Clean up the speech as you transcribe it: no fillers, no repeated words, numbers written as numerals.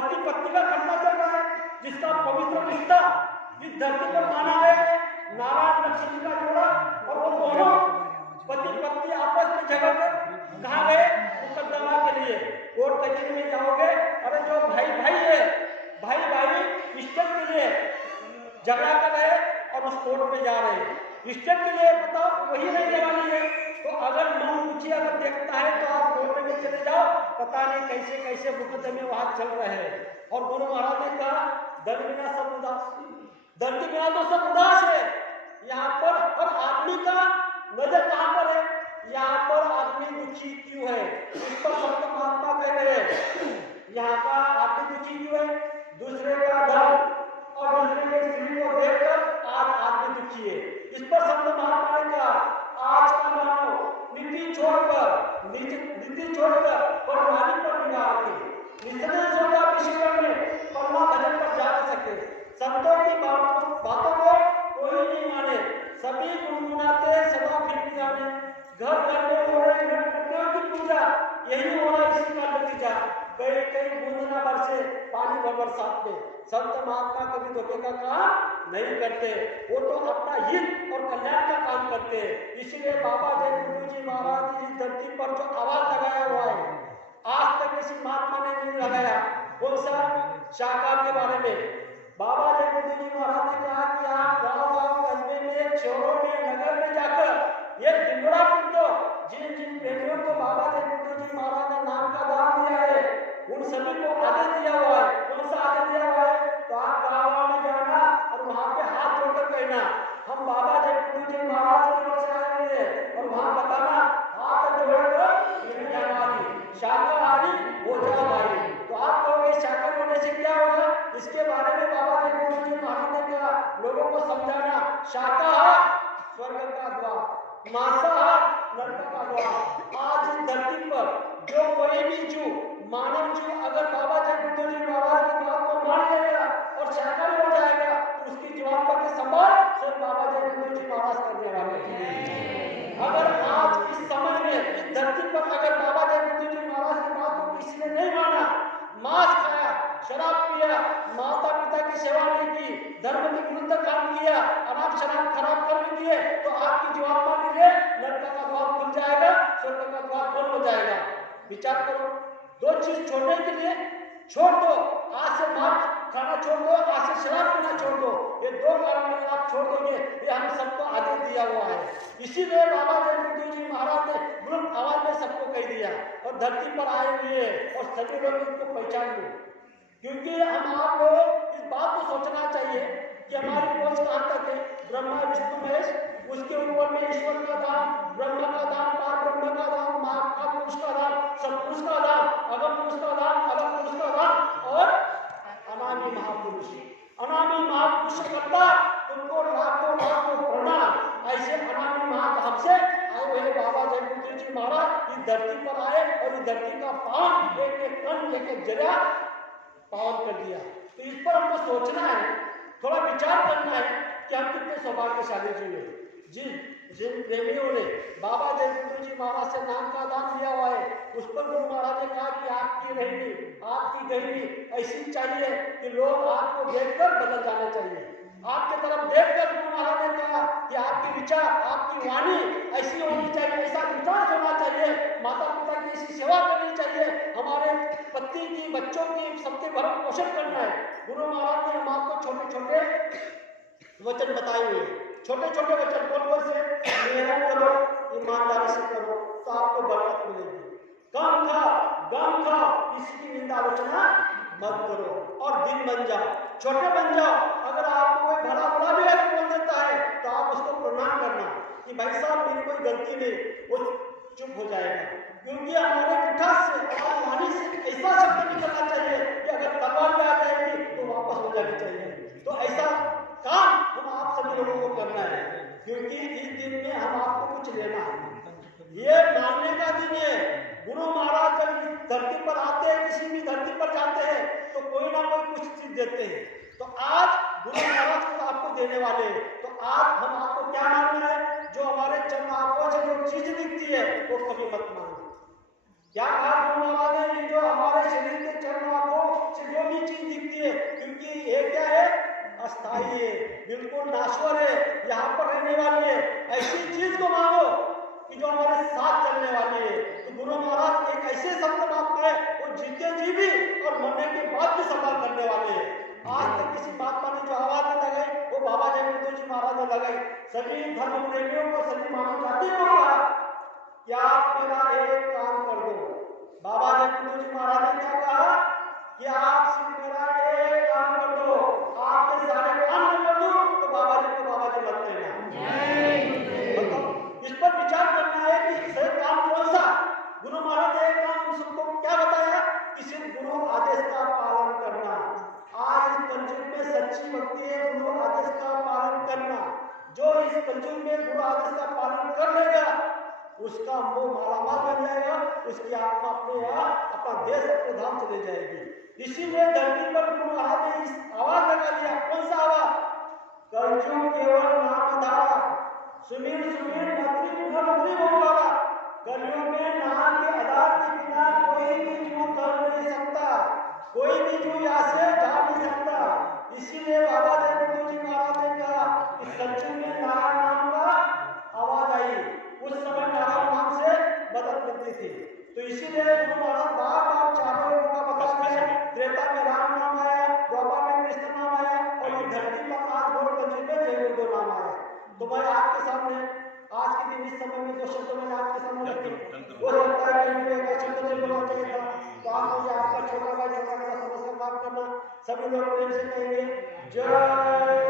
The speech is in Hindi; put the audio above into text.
पति पत्नी का खतना चल रहा है, जिसका पवित्र रिश्ता इस धरती पर माना है नारायण लक्ष्मी का जोड़ा, और वो दोनों पति पत्नी आपस में झगड़ गए। कहाँ गए? मुकदमा के लिए कोर्ट कचहरी में जाओगे। अरे जो भाई भाई है, भाई भाई इष्टक के लिए झगड़ा कर रहे और उस कोर्ट में जा रहे हैं, इष्टक के लिए बताओ वही नहीं लेवानी है। तो अगर मन रुचि अगर देखता है तो आप कोर्ट में चले जाओ, पता नहीं कैसे कैसे मुकदमे वहां चल रहे हैं। और गुरु महाराज ने कहा दर्द बिना सब उदास, दर्द बिना तो सब उदास है। यहाँ पर हर आदमी का नजर कहाँ पर है? यहाँ पर आदमी दुखी क्यों है? इस पर संत महात्मा कह रहे हैं यहाँ का आदमी दुखी क्यों है? दूसरे का धन और दूसरे के स्त्री को देखकर आज आदमी दुखी है। इस पर संत महात्मा ने कहा आज का मानव नीति छोड़कर परवानी पर निगाह रखे, निश्चय सोचा विषय में परमा भजन पर जा सके। संतों की बातों को कोई नहीं माने, सभी गुनगुनाते सदा फिर जाने। घर घर में हो रही नृत्यों की पूजा, यही हो रहा इसी का नतीजा। कई कई बूंद न बरसे पानी भर बरसात में। संत महात्मा कभी धोखे का काम नहीं करते, वो तो अपना हित और कल्याण का काम करते हैं। इसलिए बाबा जय गुरु जी महाराज इस धरती पर जो आवाज लगाया हुआ है, आज तक किसी महात्मा ने नहीं लगाया। कौन सा? शाकाहार के बारे में। बाबा जय गुरु जी महाराज ने कहा कि आप गाँव कस्बे में, शहरों में, नगर में जाकर ये डिंगड़ा पिंड दो। जिन जिन प्रेमियों को बाबा जय गुरु जी महाराज ने नाम का दान दिया है, उन सभी को आदेश दिया हुआ है। कौन सा आदेश दिया हुआ है? तो आप गाँव में जाना और वहाँ पे हाथ जोड़कर कहना हम बाबा जय गुरु जी महाराज की ओर से आए हैं, और वहाँ बताना हाथ जोड़कर शाकाहारी हो जाओ भाई। तो आप कहोगे शाकाहारी होने से क्या होगा? इसके बारे में बाबा जय गुरु जी महाराज ने कहा लोगों को समझाना, शाकाहार स्वर्ग का द्वार, मांसाहार नरक का द्वार। आज इस धरती पर जो कोई भी जीव, मानव जीव अगर बाबा जय गुरु जी महाराज की बात को मान लेगा और शाकाहारी हो जाएगा तो उसकी जीवन पर के संभाल सिर्फ बाबा जय गुरु जी महाराज करने वाले हैं। अगर आज इस समय में इस धरती पर अगर बाबा जय गुरु जी महाराज की बात को किसी ने नहीं माना, मांस खाया, शराब पिया, माता पिता की सेवा नहीं की, धर्म के विरुद्ध काम किया, अनाप शराब खराब कर्म किए, तो आपकी जीवात्मा के लिए नरक का द्वार खुल जाएगा, स्वर्ग का द्वार बंद हो जाएगा। विचार करो, दो चीज छोड़ने के लिए छोड़ दो, आज से मांस खाना छोड़ दो, आज से शराब पीना छोड़ दो। ये दो कारण अगर आप छोड़ दोगे, ये हमें सबको आदेश दिया हुआ है। इसीलिए बाबा जय गुरु जी महाराज ने बुलंद आवाज में सबको कह दिया और धरती पर आए हुए और सभी लोग इनको पहचान लो। क्योंकि हम आप लोग इस बात को सोचना चाहिए कि हमारी पहुंच कहाँ तक है। ब्रह्मा विष्णु महेश, उसके ऊपर में ईश्वर का दान, ब्रह्म का दान, पार ब्रह्म का दान, महापुरुष का दान, सत्पुरुष का दान, अगम पुरुष का दान, अलग पुरुष का दान और अनामी महापुरुष। अनामी महापुरुष करता उनको लाखों लाखों प्रणाम। ऐसे अनामी महाधाम से आए हुए बाबा जय गुरु जी महाराज इस धरती पर आए और इस धरती का पावन एक एक कण एक एक जगह पावन कर दिया। तो इस पर हमको सोचना है, थोड़ा विचार करना है कि हम कितने सौभाग्यशाली जीव हैं। जिन प्रेमियों ने बाबा जय गुरु जी महाराज से नाम का दान दिया हुआ है, उस पर गुरु महाराज ने कहा कि आपकी रहनी, आपकी गहनी ऐसी चाहिए कि लोग आपको देखकर बदल जाने चाहिए। आपके तरफ देखकर गुरु महाराज ने कहा कि आपकी विचार, आपकी वाणी ऐसी होनी चाहिए, ऐसा विचार होना चाहिए, माता पिता की ऐसी सेवा करनी चाहिए, हमारे पत्नी की, बच्चों की सबके भरण पोषण करना है। गुरु महाराज ने हम आपको छोटे छोटे वचन बताए हुए, छोटे छोटे वचन कौन से? मेहनत करो, ईमानदारी से करो तो आपको बरकत मिलेगी। कम खाओ, गम खाओ, किसी की निंदा आलोचना मत करो और दिन बन जाओ, छोटे बन जाओ। अगर आपको कोई बड़ा बड़ा भी अगर बोल देता है तो आप उसको प्रणाम करना कि भाई साहब मेरी कोई गलती नहीं, वो चुप हो जाएगा। क्योंकि हमारे मिठास से, हमारी वाणी से ऐसा शब्द निकलना चाहिए कि अगर तलवार भी आ जाएगी तो वापस हो जानी चाहिए। तो ऐसा काम हम आप सभी लोगों को करना है, क्योंकि इस दिन में हम आपको कुछ लेना है। ये मानने का दिन है। गुरु महाराज जब इस धरती पर आते हैं, किसी भी धरती पर जाते हैं तो कोई ना कोई कुछ चीज देते हैं। तो आज गुरु महाराज को आपको देने वाले हैं। तो आज हम आपको क्या मानना है? जो हमारे चरण आंखों से जो चीज दिखती है वो कभी मत मानो। क्या कहा गुरु महाराज ने? जो हमारे शरीर के चरण आंखों से जो भी बिल्कुल नाश्वर है, यहाँ पर रहने वाली है। ऐसी चीज को मांगो कि जो हमारे साथ चलने वाली है। तो गुरु महाराज एक ऐसे शब्द बात है, वो जीते जी भी और मरने के बाद भी संभाल करने वाले हैं। आज तक किसी महात्मा ने जो आवाज में लगाई वो बाबा जयकुंड जी महाराज ने लगाई। सभी धर्म प्रेमियों को, सभी मानव जाति को कहा कि आप मेरा एक काम कर दो। बाबा जयकुंड जी महाराज ने क्या कहा कि आप सिर्फ मेरा एक काम कर दो, आपके सारे काम मैं कर दूं तो बाबा जी को बाबा जी मत लेना। मतलब इस पर विचार करना है कि सही काम कौन सा। गुरु महाराज ने एक काम सबको क्या बताया कि सिर्फ गुरु आदेश का पालन करना। आज इस कलयुग में सच्ची भक्ति है गुरु आदेश का पालन करना। जो इस कलयुग में गुरु आदेश का पालन कर लेगा उसका मुंह मालामाल बन जाएगा, उसकी आत्मा अपने यहाँ अपना देश अपने धाम चले जाएगी। इसीलिए धरती पर गुरु महाराज ने इस आवाज लगा दिया। कौन सा आवाज? कलयुग केवल नाम धारा, सुमिर सुमिर नत्री नत्री बोला। कलयुग में नाम के आधार के बिना कोई भी जीव कर नहीं सकता, कोई भी जीव यहाँ से जा नहीं सकता। इसीलिए बाबा जयकुंड जी महाराज ने कहा कि सच्ची में नारायण नाम का आवाज आई। उस समय नारायण नाम से मदद मिलती थी। तो इसीलिए गुरु महाराज बार-बार चारों युगों का बताया। त्रेता में राम नाम आया, द्वापर में कृष्ण नाम आया और ये धरती पर आज घोर कलयुग में जयगुरु नाम आया। तो मैं आपके सामने आज के दिन इस समय में जो शब्द मैंने आपके सामने रखे वो लगता है कि मुझे एक शब्द से बोलना चाहिए था। तो आप मुझे आपका छोटा भाई छोटा बड़ा समझकर बात करना। सभी लोग प्रेम से कहेंगे जय